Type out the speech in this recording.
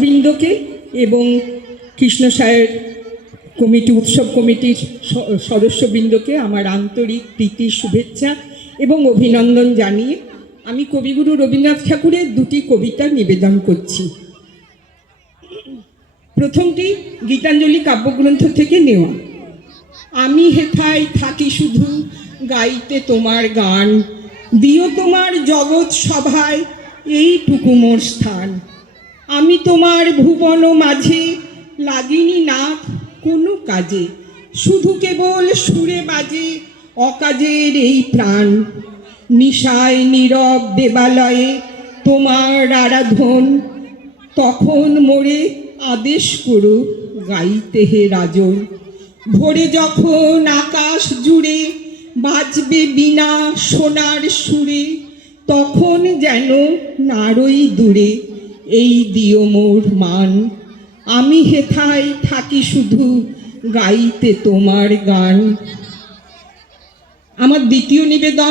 বৃন্দকে এবং কৃষ্ণসায়ের কমিটি উৎসব কমিটির সদস্যবৃন্দকে আমার আন্তরিক প্রীতি শুভেচ্ছা এবং অভিনন্দন জানিয়ে আমি কবিগুরু রবীন্দ্রনাথ ঠাকুরের দুটি কবিতা নিবেদন করছি। প্রথমটি গীতাঞ্জলি কাব্যগ্রন্থ থেকে নেওয়া। আমি হেথায় থাকি শুধু গাইতে তোমার গান, দিও তোমার জগৎ সভায় এইটুকু মোর স্থান। আমি তোমার ভুবন মাঝে লাগিনি না কোনো কাজে, শুধু কেবল সুরে বাজে অকাজের এই প্রাণ। নিশায় নীরব দেবালয়ে তোমার আরাধন, তখন মোরে আদেশ করো গাইতে হে রাজন। ভোরে যখন আকাশ জুড়ে বাজবে বীণা সোনার সুরে, তখন যেন নাড়ই দূরে এই দিও মোর মান। আমি হেথায় থাকি শুধু গাইতে তোমার গান। আমার দ্বিতীয় নিবেদন